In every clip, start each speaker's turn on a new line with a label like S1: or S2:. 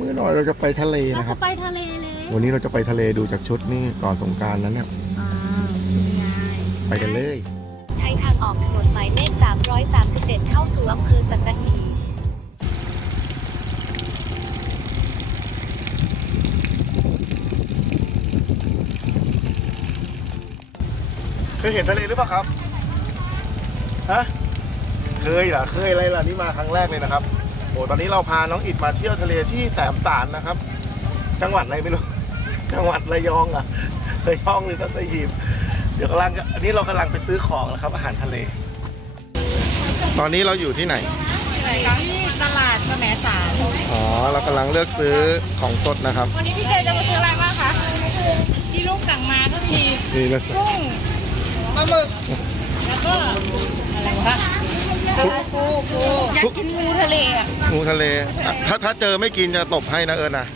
S1: มือหน่อยเราจะไปทะเล
S2: เรา
S1: นะครั
S2: จะ
S1: บ
S2: ไปทะเลเลย
S1: วันนี้เราจะไปทะเลดูจากชุดนี่ก่อนสงกรารนั้นเนี่ย
S2: อ่าคุณยาย
S1: ไปกันเลย
S3: ใช้ทางออกถนนหมายเลข331 เข้าสู่อำเภอสัตหีบ
S1: เคยเห็นทะเลหรือเปล่าครับ ฮะ เคยเหรอ เคยอะไรล่ะ นี่มาครั้งแรกเลยนะครับ โอ้ตอนนี้เราพาน้องอิดมาเที่ยวทะเลที่แสมสารนะครับ จังหวัดอะไรไม่รู้ จังหวัดระยองอะระยองหรือก็สหีบเดี๋ยวกำลังจะอันนี้เรากำลังไปซื้อของนะครับ อาหารทะเล ตอนนี้เราอยู่ที่ไหน
S2: ที่ตลาดแสมสาร
S1: อ๋อเรากำลังเลือกซื้อของสดนะครับ
S2: วันนี้พี่เจจะมาซื้ออะไรบ้างคะที่ลูกสั่งมาก็มี
S1: นี่เลย
S2: กุ้งปลาหมึกแล้วก็อะไรวะปูปูปู อยากกินงูทะเลอะ
S1: งูทะเลอะถ้าถ้าเจอไม่กินจะตบให้นะเอิญนะ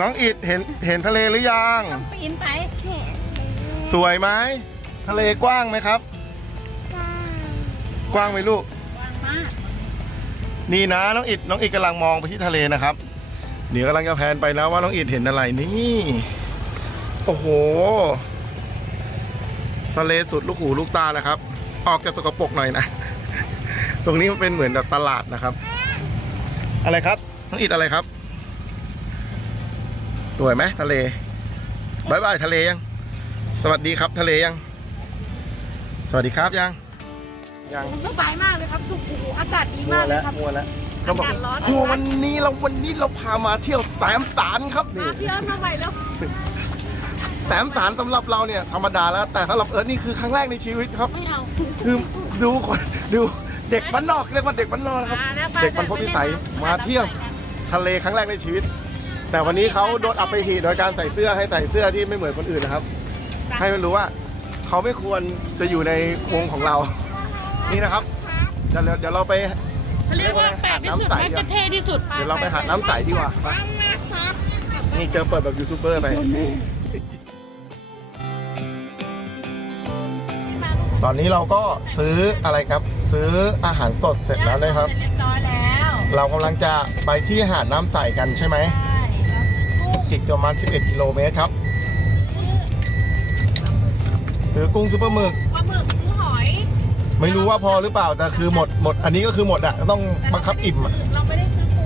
S1: น้องอิดเห็นเห็นทะเลหรือยัง
S2: ปีนไป
S1: สวยไหมทะเลกว้างไหมครับ กว้างไหมลูก
S2: วางมาก
S1: นี่นะน้องอิดน้องอิดกำลังมองไปที่ทะเลนะครับ เดี๋ยวกำลังจะแพนไปนะว่าน้องอิดเห็นอะไรนี่ โอ้โห ทะเลสุดลูกหูลูกตานะครับ ออกจากสกปรกหน่อยนะ ตรงนี้มันเป็นเหมือนแบบตลาดนะครับ อะไรครับน้องอิดอะไรครับ สวยไหมทะเลบายบายทะเลยัง สวัสดีครับทะเลยัง สวัสดีครับยัง ยัง
S2: สบายมากเลยครับ สุขูอากาศดี
S1: มั
S2: มาวกเล
S1: แล้
S2: ยวครับ
S1: มัวแล้วเราบอก
S2: อากาศร้อน
S1: โอ้วันนี้เราวันนี้เราพามาเที่ยวแสมสารครับนี่
S2: มาพี่เอิญมาใหม่แล้ว
S1: แสมสารสำหรับเราเนี่ยธรรมดาแล้ว แต่สำหรับเอิร์ธนี่คือครั้งแรกในชีวิตครับ
S2: ไม่เอา
S1: คือดูคนดูเด็กบ้านนอกเรียกว่าเด็กบ้านนอกนะครับ
S2: มาแล้ว
S1: เด็กบรรพตวิสัยมาเที่ยวทะเลครั้งแรกในชีวิต แต่วันนี้เขาโดนอับไปหีโดยการใส่เสื้อให้ใส่เสื้อที่ไม่เหมือนคนอื่นนะครับ ให้มันรู้ว่า เขาไม่ควรจะอยู่ในวงของเรา นี่นะครับ เดี๋ยวเดี๋ยวเราไป
S2: เขาเรียกว่าแปลกที่สุดมันจะเท่ที่สุด
S1: เดี๋ยวเราไปหาดน้ำใสดีกว่าไปนี่เจอเปิดแบบยูทูบเบอร์ไปตอนนี้เราก็ซื้ออะไรครับ ซื้ออาหารสดเสร็จแล้วนะครับ
S2: เสร็จเรียบร้อยแล้ว
S1: เรากำลังจะไปที่หาดน้ำใสกันใช่ไหม
S2: ใช่เราซื้อกุ้ง
S1: อีกประมาณ11กิโลเมตรครับ ซื้อกุ้งซุปเปอร์หมึก
S2: ปลาหมึกซื้อหอย
S1: ไม่รู้ว่าพอหรือเปล่าแต่คือหมดหมด อันนี้ก็คือหมดอะต้องบังคับอิ่มอะ
S2: เราไม่ได้ซื้อปู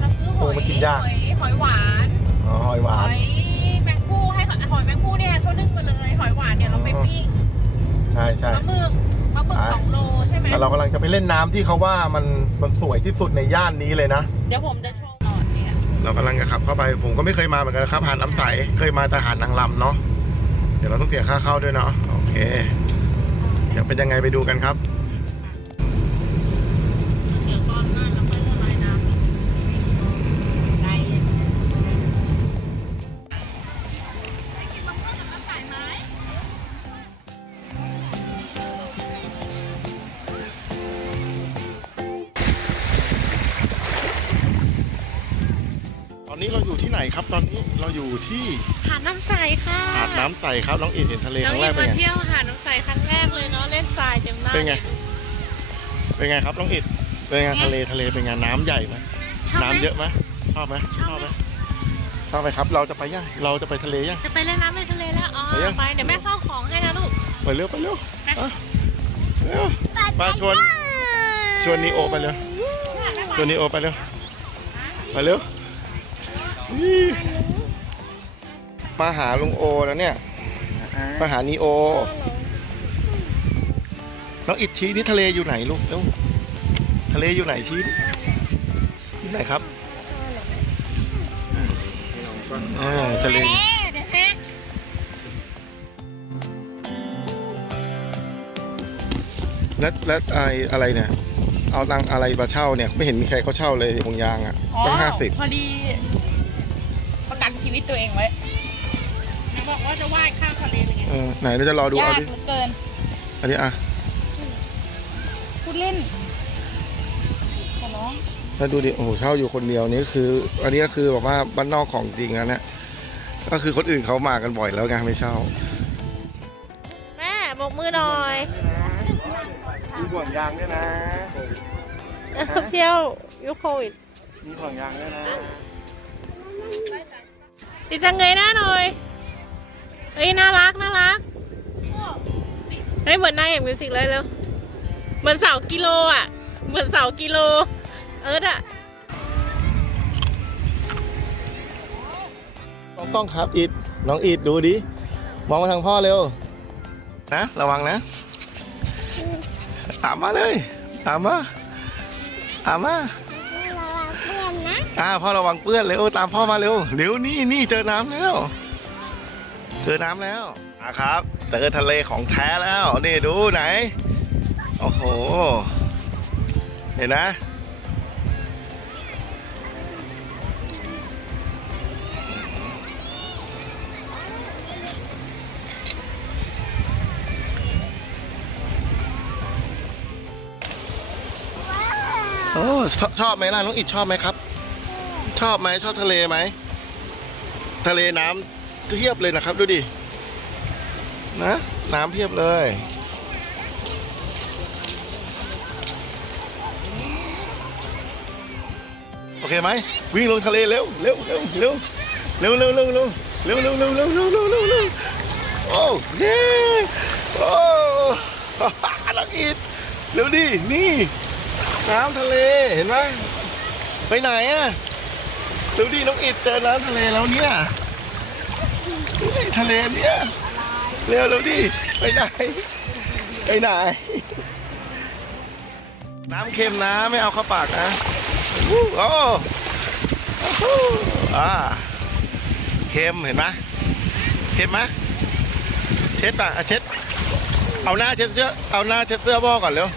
S2: เราซื้อห
S1: ปู
S2: อย
S1: มันกินยาก
S2: หอยหอยหวาน
S1: อ๋อหอยห
S2: ห
S1: วา
S2: อนยแมงผู้ให้หอยแมงผู้เนี่ยเขานึ่งมาเลยหอยหวานเนี่ยเราไปปิ้ง
S1: ใช่ใช่
S2: ปลาหมึกปลาหมึก
S1: อะ
S2: สองโลใช่ไหม
S1: แต่เรากำลังจะไปเล่นน้ำที่เขาว่ามันมันสวยที่สุดในย่านนี้เลยนะ
S2: เดี๋ยวผมจะโชว์ก่อนเนี่ย
S1: เรากำลังจะขับเข้าไปผมก็ไม่เคยมาเหมือนกันนะครับหาดน้ำใสเคยมาแต่หาดนางลำเนาะ เดี๋ยวเราต้องเสียค่าเข้าด้วยเนาะโอเค เดี๋ยวเป็นยังไงไปดูกันครับ
S2: ค
S1: รับ ตอนนี้เราอยู่ที่
S2: หาดน้ำใสค่ะ
S1: หาดน้ำใสครับน้องอินเห็นทะเล
S2: น้
S1: ค
S2: อง
S1: รั้งแร
S2: อิ
S1: ก
S2: น
S1: เป็น
S2: มา
S1: ไง
S2: เที่ยวหาดน้ำใสครั้งแรกเลยเนาะเล่นทรายเต็มหน้า
S1: เป็นไง เป็นไงครับน้องอิดเป็นไงทะเลทะเลเป็นไงน้ำใหญ่ไหม
S2: ชอบไหม
S1: น้ำเยอะไหมชอบไหม
S2: ชอบไหม
S1: ชอบไหมครับ เราจะไปยังเราจะไปทะเลยัง
S2: จะไปเล่นน้ำในทะเลแล้วอ๋อ
S1: ไปยัง
S2: ไปเดี๋ยวแม่เฝ้าของให้นะลูก
S1: ไปเร็วไปเร็ว
S2: ไป
S1: อะเร็วมาชวนชวนนีโอไปเร็วชวนนีโอไปเร็วไปเร็วนี่ มาหาลุงโอแล้วเนี่ย มาหานีโอ น้องอิดชี้นี่ทะเลอยู่ไหนลูกเร็วทะเลอยู่ไหนชี้ดิอยู่ไหนครับอ่าทะเล
S2: เดี๋ยวแม่
S1: แล้วแล้วไออะไรเนี่ย เอาตังค์อะไรมาเช่าเนี่ย ไม่เห็นมีใครเขาเช่าเลยวงยางอะตั้งห้าสิบ
S2: พอดีประกันชีวิ ตตัวเองไว้ไหนบอกว่าจะว่ายข้ามทะเลเลยไง
S1: เออไหนเราจะรอดู
S2: ยา
S1: เอา
S2: ก
S1: ดิ
S2: เหลือเกิน
S1: อันนี้อะ
S2: คุณเล่นขอร้อง
S1: แล้วดูดิโอ้โหเช่าอยู่คนเดียวนี่คือ อันนี้ก็คือแบบว่าบ้านนอกของจริงนะเนี่ยก็คือคนอื่นเขามากันบ่อยแล้วไงไม่เช่า
S2: แม่บอกมือหน่อย
S1: มีห่วงยางด้วยนะ
S2: เที่ยวยุคโควิด
S1: มีห่วงยางด้วยนะ
S2: ดิจังเงยหน้าหน่อยเฮ้ยน่ารักน่ารักเฮ้ยเหมือนนายเอกมิวสิกเลยเร็วเหมือนเสากิโลอะ เหมือนเสากิโล เอิร์ดอะ
S1: ต้องต้องครับอิดน้องอิดดูดิ มองมาทางพ่อเร็ว นะระวังนะ ตามมาเลย ตามมา ตามมา อ่าพ่อระวังเปื้อนเร็วตามพ่อมาเร็วเร็วนี่นี่เจอน้ำแล้ว เจอน้ำแล้วอะครับเจอทะเลของแท้แล้วนี่ดูไหนโอ้โหเห็นนะโอ้ชอบชอบไหมล่ะน้องอิดชอบไหมครับ ชอบไหมชอบทะเลไหม ทะเลน้ำเทียบเลยนะครับ ดูดิ นะ น้ำเพียบเลย โอเคไหม วิ่งลงทะเลเร็วเร็วเร็วเร็วเร็วเร็วเร็วเร็วเร็วเร็วเร็วเร็วเร็วเร็วเร็วเร็วโอ้เย้โอ้น้องอิดเร็วดิ นี่ น้ำทะเล เห็นไหมไปไหนอะ ดูดิน้องอิดเจอน้ำทะเลแล้วเนี่ยเฮ้ยทะเลเนี่ยเร็วเร็วดิไปไหนไปไหน น้ำเค็มนะไม่เอาเข้าปากนะโอ้โอ้อ่าเค็มเห็นไหมเค็มไหมเช็ดป่ะอะเช็ด เอาหน้าเช็ดเสื้อเอาหน้าเช็ดเสื้อพ่อก่อนเร็ว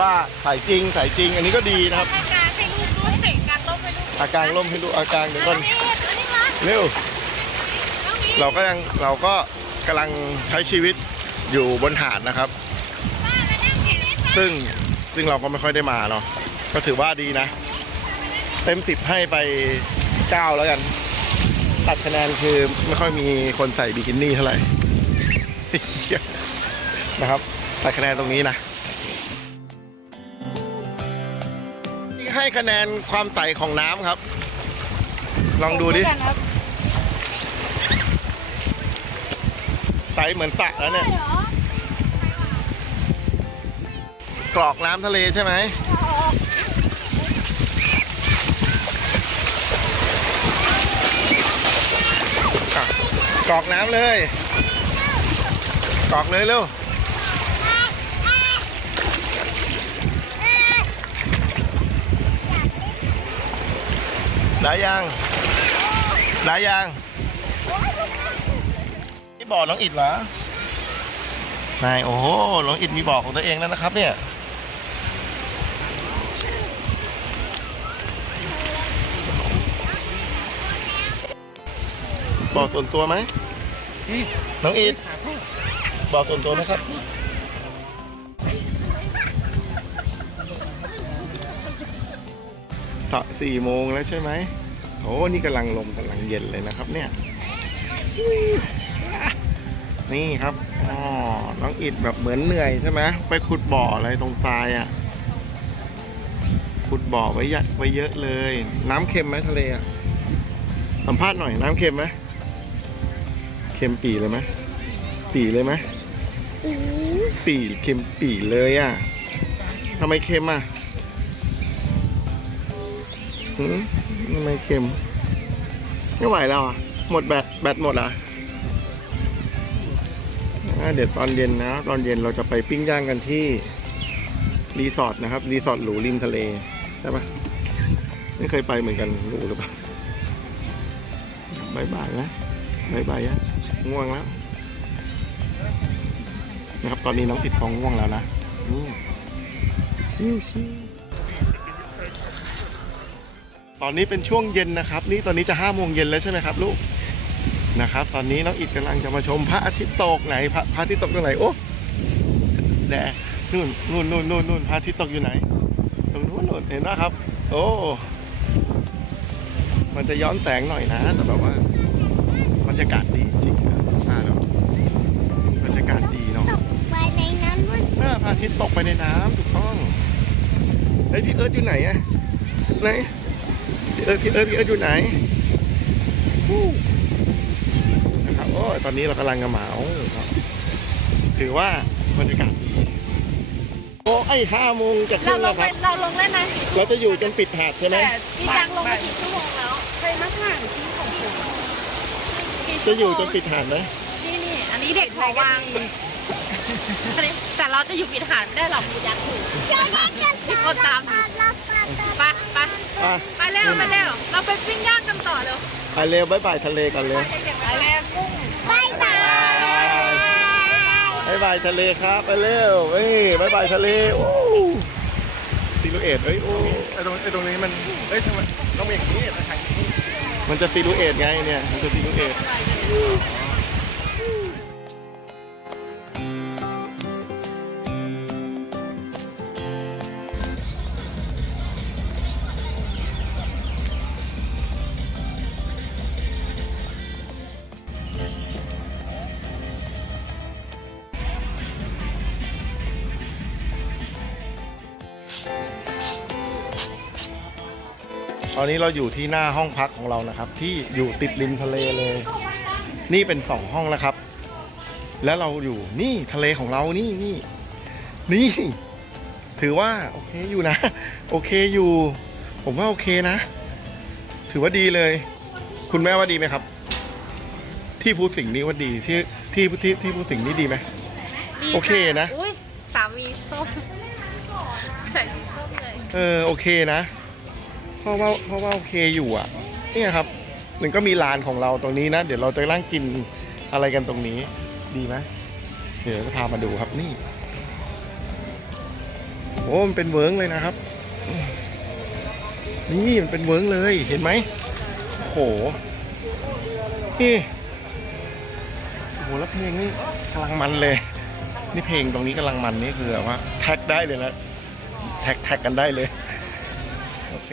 S2: น้ำ
S1: ใสถือว่าใสจริงใสจริง อันนี้ก็ดีนะครับ
S2: ให้การให้ลูกด้วยการลบไปลูก
S1: อาการล่มให้ดูอาการเดี๋ยวก่อน
S2: อันนี้อันนี้มา
S1: เร็ว
S2: น้องนี้
S1: เราก็ยังเราก็กำลังใช้ชีวิตอยู่บนหาดนะครับ
S2: มาไปนั่งกินนี่
S1: ซึ่งซึ่งเราก็ไม่ค่อยได้มาเนาะก็ถือว่าดีนะ เต็มสิบให้ไปเก้าแล้วกัน ตัดคะแนนคือไม่ค่อยมีคนใส่บิกินี่เท่าไหร่นะครับตัดคะแนนตรงนี้นะ ให้คะแนนความใสของน้ำครับ ลองดูดิ
S2: กันครับ
S1: ใสเหมือนสระแล้วเนี่ย กรอกน้ำทะเลใช่ไหมอะกรอกน้ำเลย กรอกเลยเร็ว ได้ยังได้ยังนี่บ่อน้องอิดเหรอนายโอ้โหน้องอิดมีบ่อของตัวเองแล้วนะครับ เนี่ยบ่อส่วนตัวไหมน้องอิดบ่อส่วนตัวไหมครับ สะสี่โมงแล้วใช่ไหมโอ้นี่กำลังลมกำลังเย็นเลยนะครับเนี่ย นี่ครับอ๋อน้องอิดแบบเหมือนเหนื่อยใช่ไหมไปขุดบ่ออะไรตรงทรายอะ ขุดบ่อไว้เยอะไว้เยอะเลย น้ำเค็มไหมทะเลอะ สัมภาษณ์หน่อยน้ำเค็มไหมเค็มปีเลยไหมปีเลยไหมปีเค็มปีเลยอะทำไมเค็มอะ หืมทำไมเค็ม ไม่ไหวแล้วอะ หมดแบตแบตหมดอะเดี๋ยวตอนเย็นนะ ตอนเย็นเราจะไปปิ้งย่างกันที่รีสอร์ทนะครับ รีสอร์ทหรูริมทะเลช่ปะไม่เคยไปเหมือนกันรู้หรือเปล่าบายบายนะบายบายนะง่วงแล้วนะครับ ตอนนี้น้องติดฟองง่วงแล้วนะชิวชิว ตอนนี้เป็นช่วงเย็นนะครับ นี่ตอนนี้จะห้าโมงเย็นแล้วใช่ไหมครับลูกนะครับ ตอนนี้น้องอิดกำลังจะมาชมพระอาทิตย์ตกไหนพระพระอาทิตย์ตกตรงไหนโอ้แดดนู่นนู่นนู่นนู่นนู่นพระอาทิตย์ตกอยู่ไหน ตรงนู้นนู่นเห็นไหมครับ โอ้มันจะย้อนแสงหน่อยนะ แต่แบบว่าบรรยากาศดีจริงนะอ่าเนาะบรรยากาศดีเนาะ
S3: ไปในน้ำมัน
S1: เออพระอาทิตย์ตกไปในน้ำถูกต้องเฮ้ยพี่เอิร์ธอยู่ไหนอะไหน พี่เอิร์ธพี่เอิร์ธพี่เอิร์ธอยู่ไหนฮู้นะครับโอ้ยตอนนี้เรากำลังกระเหมาถือว่าบรรยากาศดีโอ้ไอ้ห้าโมงจะ
S2: เรา
S1: ขึ้น
S2: ล
S1: แล้
S2: ง
S1: ว
S2: ไป
S1: ครับ
S2: เราลงได้ไหม
S1: เราจะอยู่จนปิดหาดใช่ไหม
S2: แต่พี่จังลงมากี่ชั่วโมงแล้ว
S4: ไปมากห่างที่ของผม
S1: จะอยู่จนปิดหาดไหม
S2: นี่นี่อันนี้เด็กหอวังอันนี้แต่เราจะอยู่ปิดหาดไม่ได้หรอกมียักษ์อยู่
S3: เชื่อได้กัน
S2: มีคนตามอยู่
S3: รับ
S2: ไปไป
S1: อะ
S2: ไปเร็วไปเร็วเราไปปิ้งย่างกันต่อเร็ว
S1: ไปเร็วบายบายทะเลกันเร็ว
S2: ไปเร็วกุ้ง
S3: บายบาย
S1: บายบายทะเลครับไปเร็วเอ้ยบายบายทะเลโอ้ซิลูเอตเอ้ยโอ้ไอตรงไอตรงนี้มันเอ้ยทำไมต้องเป็นอย่างนี้ทางนี้มันจะซิลูเอตไงเนี่ยมันจะซิลูเอต อนนี้เราอยู่ที่หน้าห้องพักของเรานะครับ ที่อยู่ติดริมทะเลเลย นี่เป็นสองห้องแล้วครับ แล้วเราอยู่นี่ทะเลของเรานี่นี่นี่ถือว่าโอเคอยู่นะ โอเคอยู่ ผมว่าโอเคนะ ถือว่าดีเลย คุณแม่ว่าดีไหมครับ ที่ภูสิงห์นี่ว่าดีที่ที่ที่ที่ภูสิงห์นี่ดีไหม
S2: ดี
S1: โอเคนะ
S2: อุ้ยสามีส้มใส่ส้มเลย
S1: เออโอเคนะ เพราะว่าเพราะว่าโอเคอยู่อะเนี่ยครับหนึ่งก็มีลานของเราตรงนี้นะ เดี๋ยวเราจะนั่งกินอะไรกันตรงนี้ ดีไหมเดี๋ยวจะพามาดูครับนี่โอ้มันเป็นเวิร์งเลยนะครับ นี่มันเป็นเวิร์งเลยเห็นไหมโหนี่โอ้โหแล้วเพลงนี่กำลังมันเลย นี่เพลงตรงนี้กำลังมันนี่คือแบบว่าแท็กได้เลยนะแท็กแท็กกันได้เลย โอเค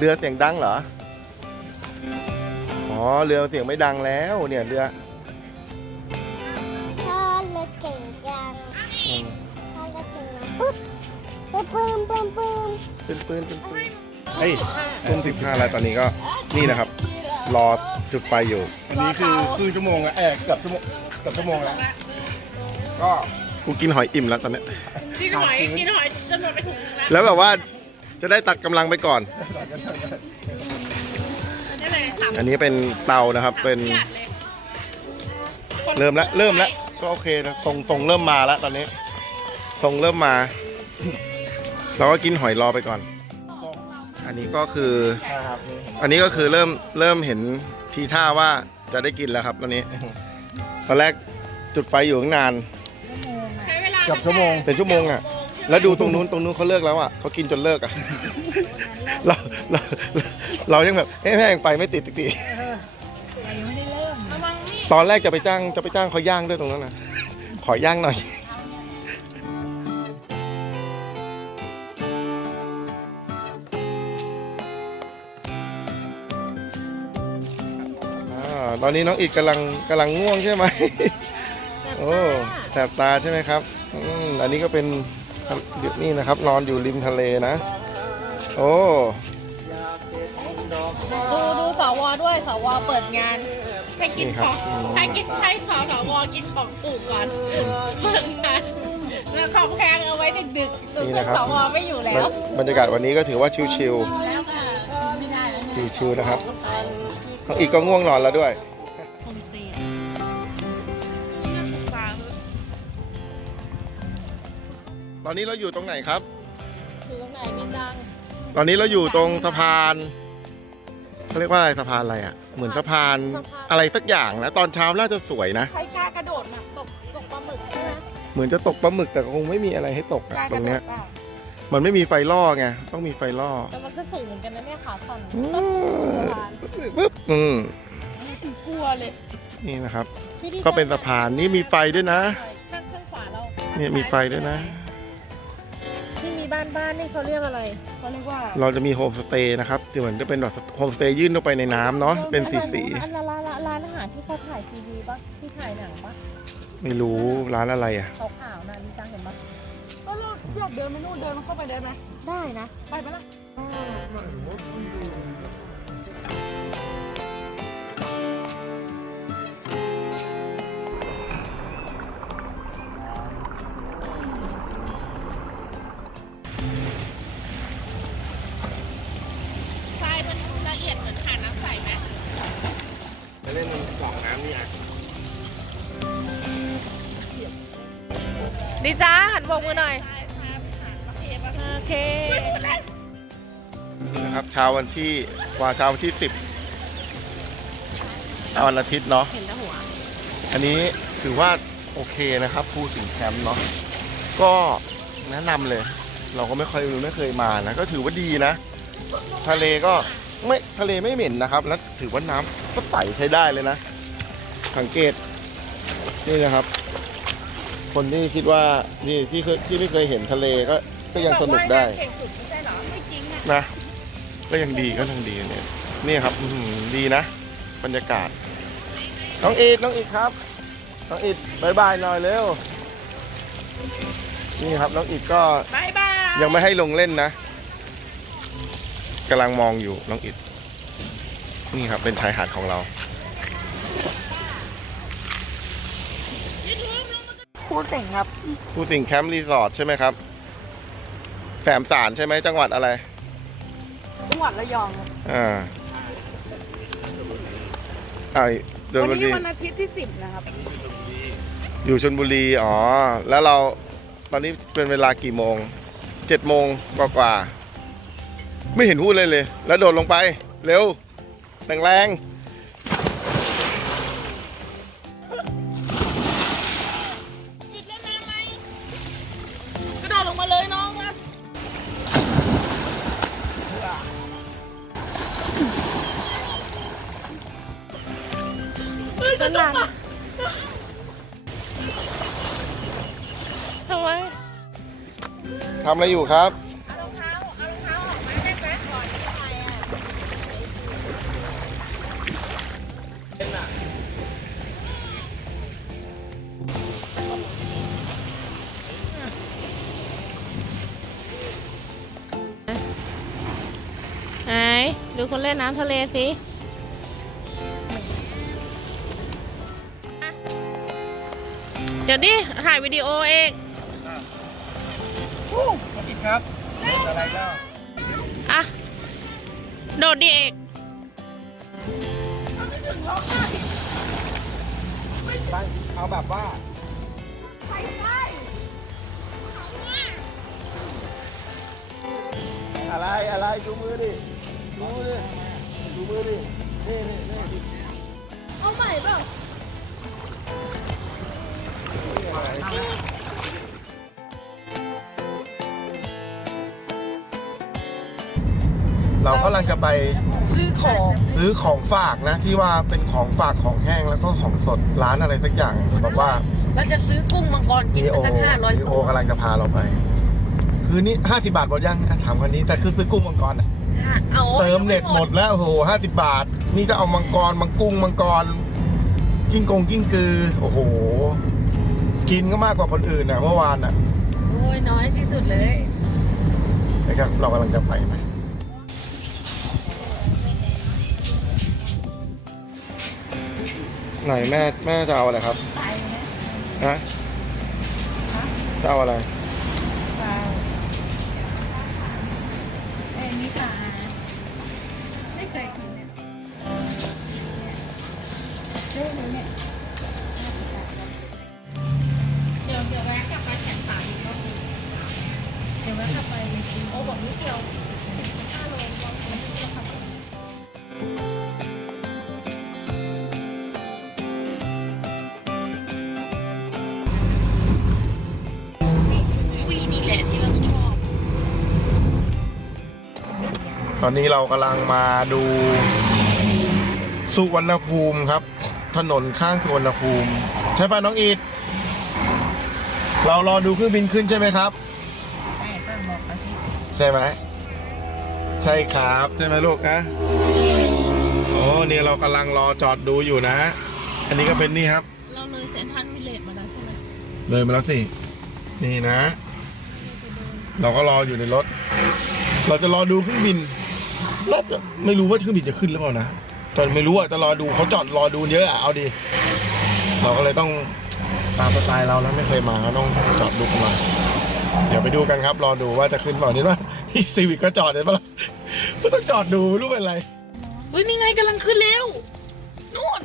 S1: เรือเสียงดังเหรอ อ๋อ เรือเสียงไม่ดังแล้วเนี่ยเรือ
S3: ถ้าเล็กเก่งจัง
S1: อืม
S3: ถ้าเล็กเก่งจังปุ๊บปุ๊บปืนปืนปืน
S1: ปืนปืนปืนปืนเฮ้ยทุ่มสิบห้าแล้วตอนนี้ก็นี่นะครับ รอจุดไฟอยู่ อันนี้คือครึ่งชั่วโมงแล้วเออเกือบชั่วโมงเกือบชั่วโมงแล้ว ก็ กูกินหอยอิ่มแล้วตอนเนี้ย
S2: กินหอยกินหอยจนหมดไปถุงนึงแล้ว
S1: แล้วแบบว่า จะได้ตัดกำลังไปก่อน
S2: ได้เลยสาม
S1: อันนี้เป็นเตานะครับ เป็น
S2: ขยดลยคน
S1: เริ่มแล้วเริ่มแล้วก็โอเคนะทรงทรงเริ่มมาแล้วตอนนี้ทรงเริ่มมา เราก็กินหอยรอไปก่อน อันนี้ก็คืออันนี้ก็คือเริ่มเริ่มเห็นทีท่าว่าจะได้กินแล้วครับตอนนี้ตอนแรกจุดไฟอยู่ตั้งนาน
S2: ใช้เวลา
S1: เกือบชั่วโมง เป็นชั่วโมงอะ แล้วดูตรงนู้นตรงนู้นเขาเลิกแล้วอะเขากินจนเลิกอะ เราเราเรายังแบบเอ๊ะแม่งไปไม่ติดสักที
S2: ระวังมีด
S1: ตอนแรกจะไปจ้างจะไปจ้างเขาย่างด้วยตรงนั้นนะขอย่างหน่อยอาตอนนี้น้องอิดกำลังกำลังง่วงใช่ไหม โอ้แสบตาใช่ไหมครับอืมอันนี้ก็เป็น นี่นะครับ นอนอยู่ริมทะเลนะ โอ้
S2: ดูดูสวด้วยสวเปิดงานให้กิน
S1: นี่ค
S2: ข
S1: รับ
S2: อง
S1: อืม
S2: ให้กินให้ขอสวกินของปู่ก่อนเพิ่งนั้นแล้วของแพงเอาไว้ดึกๆ
S1: นี่
S2: เพื่อ
S1: นะ
S2: น
S1: ครับ
S2: สวไม่อยู่แล้ว
S1: บรรยากาศวันนี้ก็ถือว่าชิล
S2: แล้วค่ะไม่ได้แล้ว
S1: ๆชิลๆนะครับน้องอีกก็ง่วงนอนแล้วด้วย ตอนนี้เราอยู่ตรงไหนครับ
S2: คือตรงไหนนี่ดัง
S1: ตอนนี้เราอยู่ตรงสะพานเขาเรียกว่าอะไรสะพานอะไรอะ เหมือนสะพานอะไรสักอย่างนะตอนเช้าน่าจะสวยนะ
S2: ใครกล้ากระโดดน่ะตกตกปลาหมึกใช่ไหม
S1: เหมือนจะตกปลาหมึกแต่คงไม่มีอะไรให้ตกอะ
S2: กล้าก
S1: ตร
S2: ระ
S1: ง
S2: โด
S1: เนี้
S2: ด
S1: ย
S2: เปล่า
S1: มันไม่มีไฟล่อไงต้องมีไฟล่อ
S2: แต่มันก็สูงเหมือนกันนะเนี่ยขาสั่น
S1: อื
S2: ต้น
S1: ม
S2: สะพาน
S1: ปึ๊บอืม
S2: กลัวเลย
S1: นี่นะครับ
S2: พี่ดิ
S1: ก็เป็นสะพานนี่มีไฟด้วยนะ
S2: ข้างข้างขวาเรา
S1: เนี่ยมีไฟด้วยนะ
S2: ที่มี บ้านบ้านนี่เขาเรียกอะไรเขาเรียกว่า
S1: เราจะมีโฮมสเตย์นะครับที่เหมือนจะเป็นแบบโฮมสเตย์ยื่นลงไปในน้ำเนาะเป็นสีสี
S2: อันละร้านละร้านอาหารที่เขาถ่ายทีวีปะที่ถ่ายหนังปะ
S1: ๆไม่รู้ร้านอะไรอะ
S2: ขาวขาวๆนะนี่จังเห็นปะ
S4: ก็เราอยากเดินไปนู่นเดินมันเข้าไปได้ไหม
S2: ได้นะ
S4: ไปไหมล่ะ
S2: บกมือหน่อย โอเค
S1: นะครับเช้าวันที่ว่าเช้าวันที่สิบวันอาทิตย์เนาะ
S2: เห็นแต่หัว
S1: อันนี้ถือว่าโอเคนะครับภูสิงห์แคมป์เนาะ ก็แนะนำเลย เราก็ไม่เคยไม่เคยมานะ ก็ถือว่าดีนะ ทะเลก็ไม่ทะเลไม่เหม็นนะครับ แล้วถือว่าน้ำก็ใสใช้ได้เลยนะ สังเกต นี่นะครับ คนที่คิดว่าที่ที่เคยที่ไม่เคยเห็นทะเลก็ก็ยังสนุกได้
S2: เก่งสุดไม่ใช่เหรอไม่จริงอะ
S1: นะ ก็ยังดีก็ยังดีเนี่ยนี่ครับอื้อหือดีนะ บรรยากาศ น้องอีดน้องอีดครับ น้องอิดบายบายหน่อยเร็ว นี่ครับน้องอิดก็
S2: บายบาย
S1: ยังไม่ให้ลงเล่นนะกำลังมองอยู่น้องอิดนี่ครับเป็นชายหาดของเรา
S4: พูดเสียงครับ
S1: ผู้สิงห์แคมป์รีสอร์ทใช่ไหมครับแสมสารใช่ไหมจังหวัดอะไร
S4: จังหวัดระยองครับ
S1: อ่าอ่าเดิน
S4: วัน
S1: บุ
S4: นี้
S1: รี
S4: วันอาทิตย์ที่สิบนะครับ
S1: อยู่ชนบุรี อ๋อ แล้วเราตอนนี้เป็นเวลากี่โมงเจ็ดโมงกว่าๆไม่เห็นพูดเลยเลย แล้วโดดลงไป เร็วแรง
S2: จิต ด้านา
S4: ง
S2: ทำไม
S1: ทำอะไรอยู่ครับ
S2: เอารองเท้าเอารองเท้าออกมาได้ไหมก่อนที่ไปอะไหนดูคนเล่นน้ำทะเลสิ ดี๋ยวดิถ่ายวิดีโอเอง
S1: น้องอิดครับเล่นอะไรก็
S2: อะ โดดดิเอก
S1: ตั้งเอาแบบว่าอะไรอะไรดูมือดิดูมือดิดูมือดินี่นี่นี่
S2: เอาใหม่เปล่า
S1: เรากำลังจะไป
S4: ซื้อของ
S1: ซื้อของฝากนะ ที่ว่าเป็นของฝากของแห้งแล้วก็ของสดร้านอะไรสักอย่างแบบว่า
S4: เราจะซื้อกุ้งมังกรกิน
S1: นี
S4: ไป
S1: โอ
S4: สักห้าร้อย
S1: นีโอ
S4: ตัว
S1: กำลังจะพาเราไป คือนี่ห้าสิบาทหมดยังอะถามคนนี้แต่คือซื้อกุ้งมังกรอะ
S4: เอา
S1: เติมเน็ตหมดแล้วโอ้โหห้าสิบาท นี่จะเอามังกรมังกุ้งมังกรกิ้งกงกิ้งกือ โอ้โห กินก็มากกว่าคนอื่นนะเมื่อวานน่ะ
S4: โอ้ยน้อยที่สุดเลย
S1: นะครับเรากำลังจะไปนะไหนแม่แม่จะเอาอะไรครับฮะจะเอาอะไร
S2: เเดี๋ยวแวะกลับไปโอ้บอกนิดเดียวห้าโลลองดูที่เราขับ
S4: วีนี่แหละที่เราชอบ
S1: ตอนนี้เรากำลังมาดูสุวรรณภูมิครับ ถนนข้างสุวรรณภูมิ ใช่ป่ะน้องอีดเรารอดูเครื่องบินขึ้นใช่ไหมครับ ช่ไหมใช่ครับใช่ไหมลูกนะโอ้เนี่ยเรากำลังรอจอดดูอยู่นะ อันนี้ก็เป็นนี่ครับ
S2: เราเลยเซ็นทรัลวิลเลจมาแล้วใช่ไหม
S1: เลยมาแล้วสิ นี่นะ เราก็รออยู่ในรถ เราจะรอดูเครื่องบินน่าจะไม่รู้ว่าเครื่องบินจะขึ้นหรือเปล่านะจอดไม่รู้อะจะรอดูเขาจอดรอดูเยอะอะเอาดี เราก็เลยต้องตามสไตล์เรานะไม่เคยมาก็ต้องจอดดูกันหน่อย เดี๋ยวไปดูกันครับ รอดูว่าจะขึ้นเปล่านี่ว่าที่ซีวิกก็จอดเห็นปะล่ะก็ต้องจอดดูรู้เป็นไร
S4: เฮ้ยนี่ไงกำลังขึ้นเร็วนู่น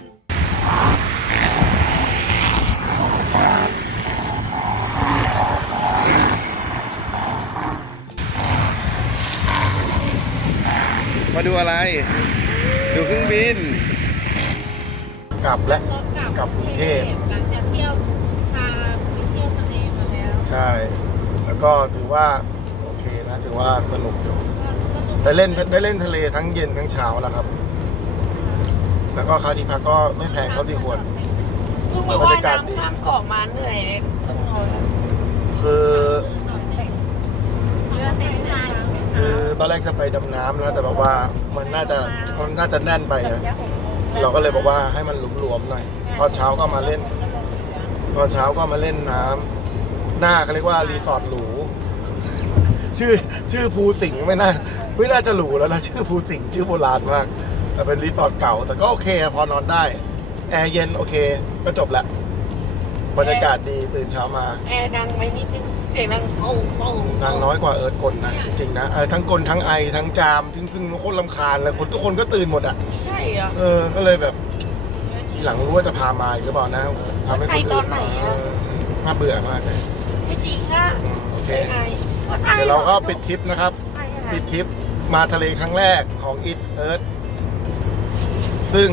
S1: มาดูอะไร ดูเครื่องบิน กลับแล้ว
S2: รถกลับ
S1: กลับกรุงเทพ
S2: หลังจากเที่ยวพาไปเที่ยวทะเลมาแล้ว
S1: ใช่แล้ว ก็ถือว่าโอเคนะถือว่าสนุกอยู่
S2: ก็ก็ต้อง
S1: ได้เล่นได้เล่นทะเลทั้งเย็นทั้งเช้าแล้วครับ แล้วก็ค่าที่พักก็ไม่แพงเท่าที่ควร
S4: เพิ่งมาว่ายน้ำข้ามเกาะมาเหนื่อยเลยต้องนอน
S1: คือ
S2: เรือเต็มทาง
S1: คือตอนแรกจะไปดำน้ำแล้วแต่แบบว่ามันน่าจะมันน่าจะแน่นไปนะเราก็เลยบอกว่าให้มันหลวมๆหน่อยตอนเช้าก็มาเล่นตอนเช้าก็มาเล่นน้ำหน้าเขาเรียกว่ารีสอร์ทหรู ชื่อชื่อภูสิงห์ไม่น่าไม่น่าจะหรูแล้วนะชื่อภูสิงห์ชื่อโบราณมาก แต่เป็นรีสอร์ทเก่า แต่ก็โอเคอะพอนอนได้ แอร์เย็นโอเค ก็จบละบรรยากาศดีตื่นเช้ามา
S4: แอร์ดังไปนิดนึงเสียงดังปุ้งปุ้ง
S1: นางน้อยกว่าเอิร์ธกลนะจริงๆนะเออทั้งกลทั้งไอทั้งจามซึ่งซึ่งโคตรลำคาญเลยคนทุกคนก็ตื่นหมดอะ
S4: ใช่เหรอ
S1: เออก็เลยแบบทีหลังรู้ว่าจะพามาอีกหรือเปล่านะทำให้คน
S4: ไปต
S1: อื่
S4: อน
S1: น
S4: ไหนอะ
S1: เออน่าเบื่อมากเลย
S4: ไม่จริงอะ
S1: อืมโอเค
S4: ใช่ไงก็ไอ
S1: เดี๋ยวเราก็ปิดทริปนะครับ
S4: ไออะไร
S1: ปิดทริปมาทะเลครั้งแรกของอิทเอิร์ธซึ่ง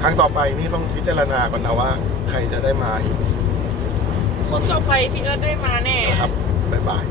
S1: ครั้งต่อไปนี่ต้องพิจารณาก่อนนะว่า ใครจะได้มาอีก
S4: คนต่อไปพี่เอิร์ธได้มาแน่
S1: นะครับ บ๊ายบาย